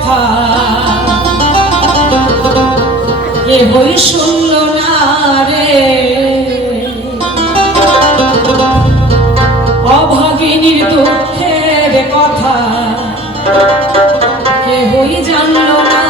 কথা কেহই শুনল না রে। অভাগিনীর দুঃখের কথা কেহই জানল না।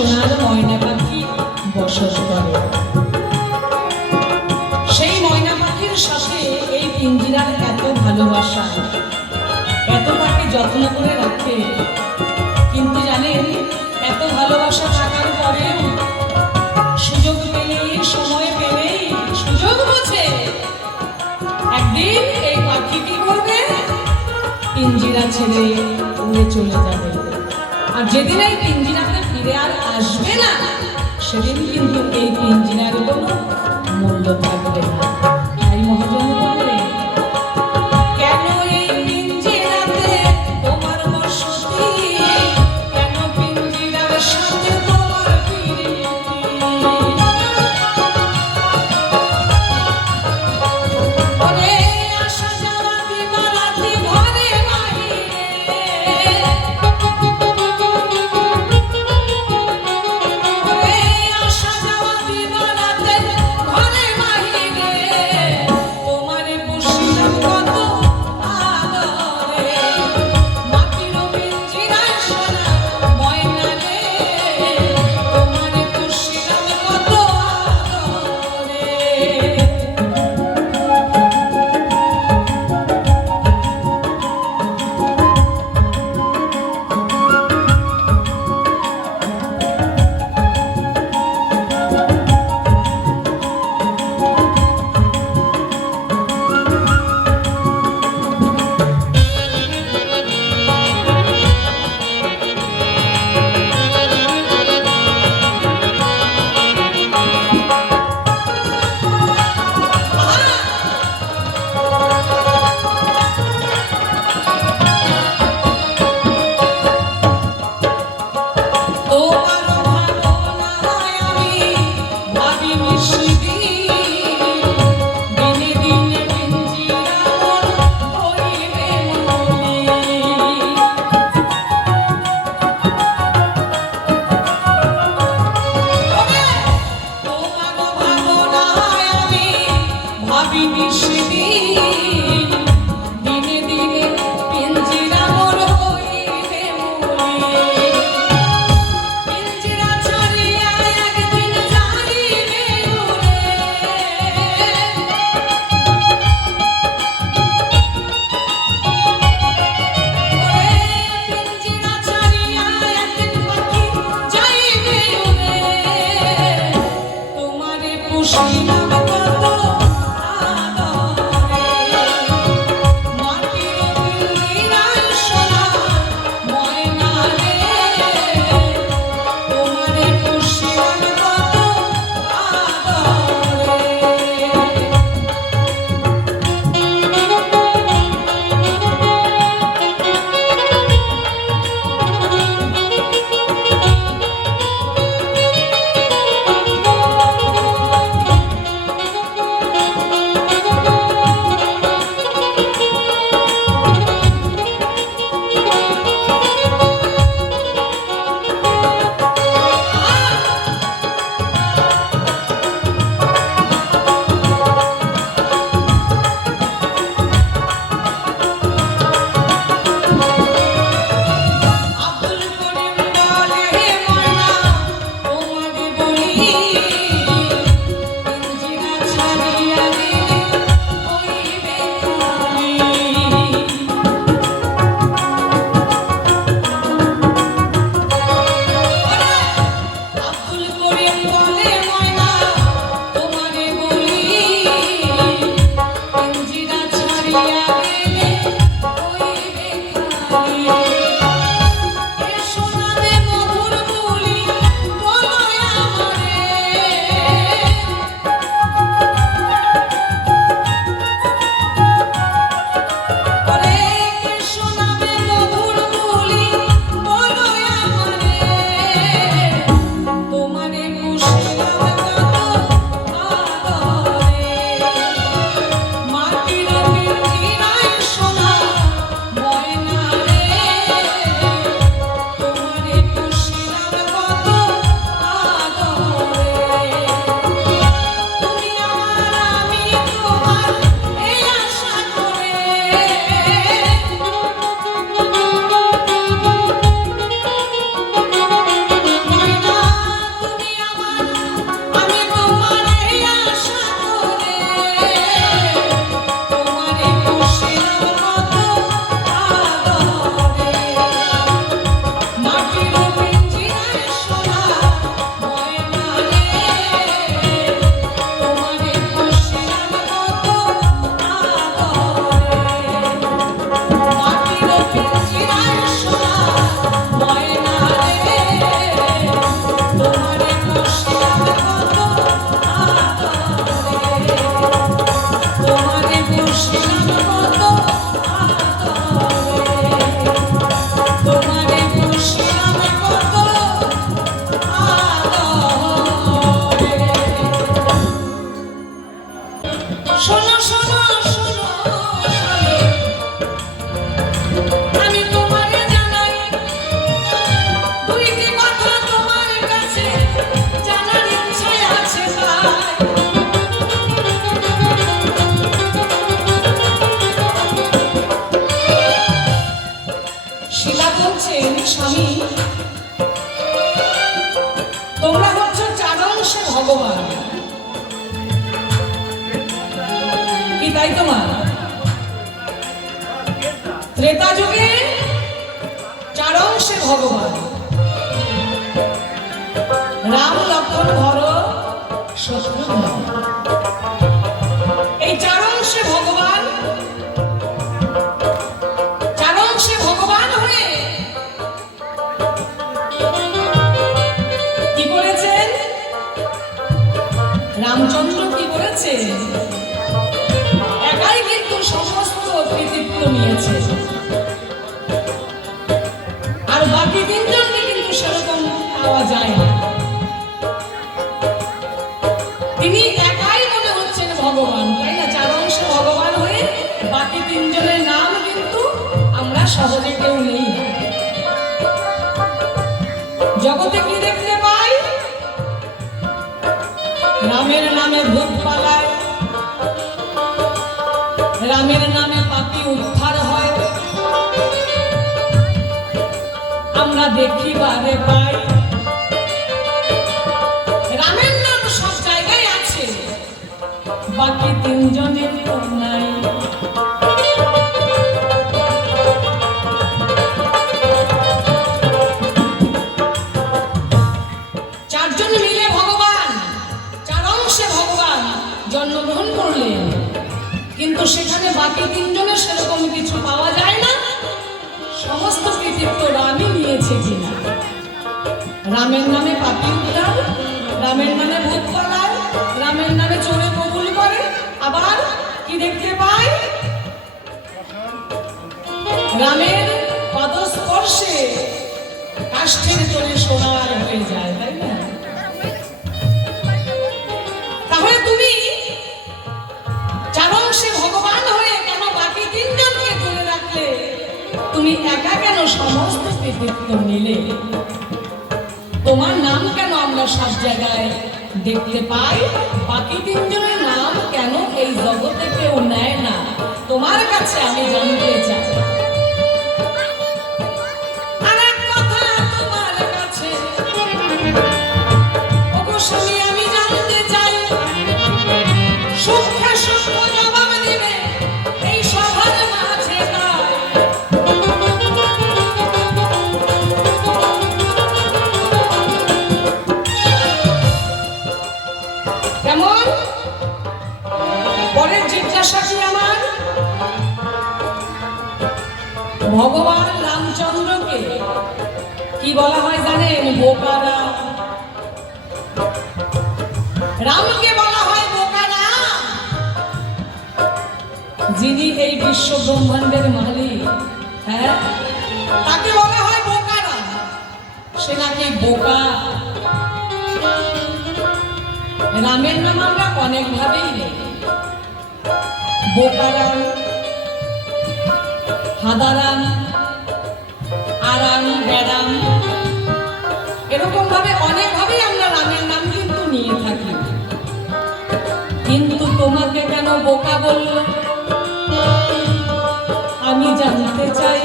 সোনার ময়না পাখি বসত করে। সেই ময়না পাখির সাথে এই পিঞ্জিরার এত ভালোবাসা, এত তাকে যত্ন করে রাখে। কিন্তু জানেন, এত ভালোবাসা থাকার পরেও সুযোগ পেলেই, সময় পেলেই, সুযোগ বোঝে একদিন এই পাখি কি করবে, পিঞ্জিরা ছেড়ে উড়ে চলে যাবে। আর যেদিন এই পিঞ্জিরাতে ফিরে আর আসবে না, সেদিন কিন্তু এই পিঞ্জিরার কোনো মূল্য থাকবে না। তাই মহাজন বলবে, কেন এই পিঞ্জিরাতে তোমার বসতি, কেন পিঞ্জিরার সাথে তোমার প্রীতি। ওরে আসা যাওয়া দিবারাত্রি ঘরে বাহিরে, ওরে আসা যাওয়া দিবারাত্রি ঘরে বাহিরে, শিলা বলছেন, স্বামী তোমরা হচ্ছ চারাংশে ভগবান, কি তাই তোমার? ত্রেতা যুগে চারাংশে ভগবান, রাম লক্ষ্মণ ভরত শত্রুঘ্ন, এই চারাংশে ভগবান, চারাংশে ভগবান হয়ে কি করেছেন? রামচন্দ্র কি করেছে? একাই কিন্তু সমস্ত কৃতিত্ব নিয়েছে, আর বাকি তিনজনকে কিন্তু সেরকম পাওয়া যায় না। তিনি একাই মনে হচ্ছেন ভগবান, তাই না? চারাংশে ভগবান হয়ে বাকি তিনজনের নাম কিন্তু আমরা সহজে কেউ নেই না। জগতে কি দেখতে পাই? রামের নামে ভূত পালায়, রামের নামে পাপী উদ্ধার হয়, আমরা দেখিবারে পাই। রামের নাম সব জায়গায় আছে, বাকি তিনজনের নাই। চারজন মিলে ভগবান, চারাংশে ভগবান জন্মগ্রহণ করলেন, কিন্তু সেখানে বাকি তিনজনের সেরকম কিছু পাওয়া যায় না। সমস্ত কৃতিত্ব রামই নিয়েছে কিনা? রামের নামে পাপী উদ্ধার, রামের নামে ভূত পালায়, রামের নামে চোরে কবুল করে, আবার কি দেখতে পাই? রামের পদস্পর্শে কাষ্ঠের চোরে সোনার হয়ে যায়, তাই না? তাহলে তুমি চারাংশে ভগবান হয়ে কেন বাকি তিনজনকে তুলে রাখলে? তুমি একা কেন সমস্ত কৃতিত্ব নিলে? তোমার নাম কেন আমরা সব জায়গায় দেখতে পাই, বাকি তিনজনের নাম কেন এই জগতে কেউ নেয় না? তোমার কাছে আমি জানতে চাই। আর এক কথা তোমার কাছে অবশ্যই আমি জানতে চাই, সূক্ষ্ম সূক্ষ্ম জবাব দিবে এই সভার মাঝে তাই। কেমন? পরের জিজ্ঞাসা কি আমার? ভগবান রামচন্দ্রকে কি বলা হয় জানেন? বোকারা। রামকে বলা হয় বোকারা। যিনি এই বিশ্ব ব্রহ্মাণ্ডের মালিক, হ্যাঁ, তাকে বলা হয় বোকারা। সে নাকি বোকা। রামের নাম আমরা অনেক ভাবেই নেই, বোকারাম, হাদারাম, আরাম, বেড়াম, এরকম ভাবে অনেক ভাবেই আমরা রামের নাম কিন্তু নিয়ে থাকি। কিন্তু তোমাকে কেন বোকা বলল? আমি জানতে চাই,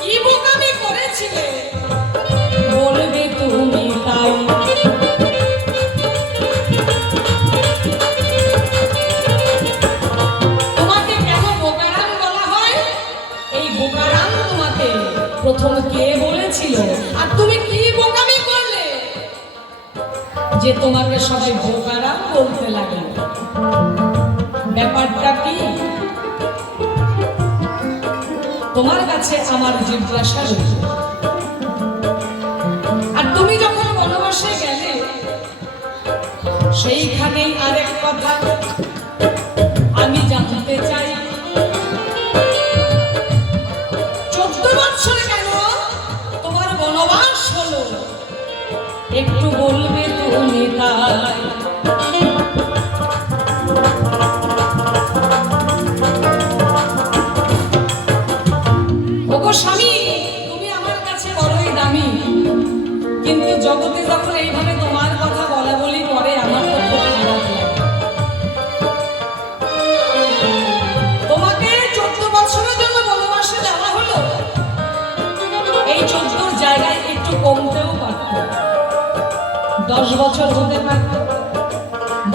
কি বোকামি করেছিলে? বলবে তুমি তাই। তোমাকে কেন বোকারাম বলা হয়? এই বোকারাম তোমাকে প্রথম কে বলেছিল? আর তুমি কি বোকামি করলে যে তোমাকে সবাই বোকারাম বলতে লাগলো? ব্যাপারটা কি? তোমার কাছে আমার জিজ্ঞাসা রইল। আর তুমি যখন বনবাসে গেলে, সেইখানেই আরেক কথা আমি জানতে চাই, 14 বছর কেন তোমার বনবাস হলো? একটু বলবে তুমি তাই। ওগো স্বামী, তুমি আমার কাছে বড়ই দামি, কিন্তু জগতে যখন এইভাবে তোমার কথা বলা বলি করে, আমার তো খুব খারাপ লাগে। 10 বছর হতে পারত,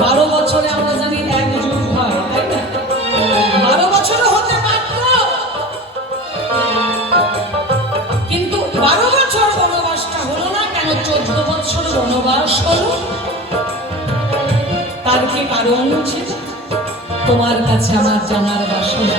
12 বছরে আমরা জানি 1 যুগ হয়, তাই না? 12 বছর হতে পারত, কিন্তু 12 বছর বনবাসটা হলো না কেন? 14 বছর বনবাস হলো। তার কি কারণ ছিল? তোমার কাছে আমার জানার বাসনা।